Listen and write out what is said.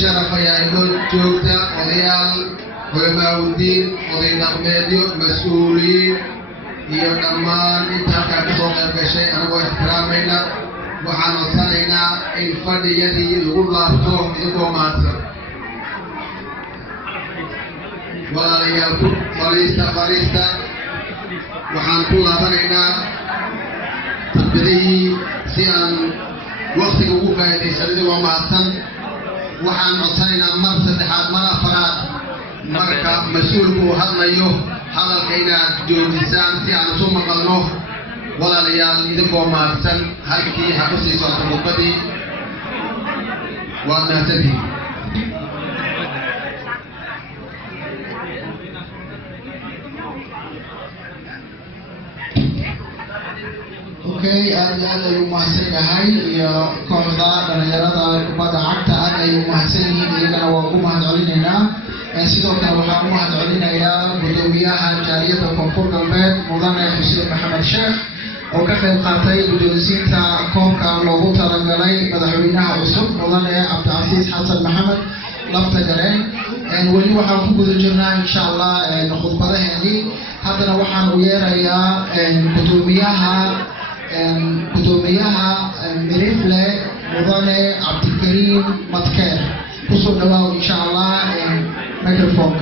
شرف يا إنود جوجتا وليال علماء الدين وضينا ميديو مسؤولين هي نمان إنتاكا بصوغة بشيء أنا واحترامينا وحانا صلينا إن فردي يدي الغلا بطوهم إذكو ماتر ولا ليال فريستا وحان كل بنينا تبدي سيان وقتك وقوفة يدي سلدي وماتن waxaan codsanaynaa mar saddexaad mar afraad marka mas-uulku hadlayo hadalka inaad joojisaan si aan isu maqalno walaalayaal idinkoo maadsan halkii ha ku sii socto khudbadii waad mahadsantihiin Okay, aad ayuu mahadsan yahay iyo kooxda dhalinyarada kubadda cagta aad ayuu mahadsan yihiin iyagana waa ku mahadcelinaynaa sidoo kale waxaan u mahadcelinayaa gudoomiyaha jaaliyadda koonfur galbeed mudane xuseen maxamed sheekh oo ka qayb qaatay guddoonsiinta koobka loogu talagalay madaxweynaha cusub mudane cabdicasiis xasan maxamed lafta galeen weli waxaan ku guda jirnaa insha allah khudbadaheedii haddana waxaan u yeerayaa gudoomiyaha مريفلة مضانة عبد الكريم متكير كسر دواو إن شاء الله ميكروفون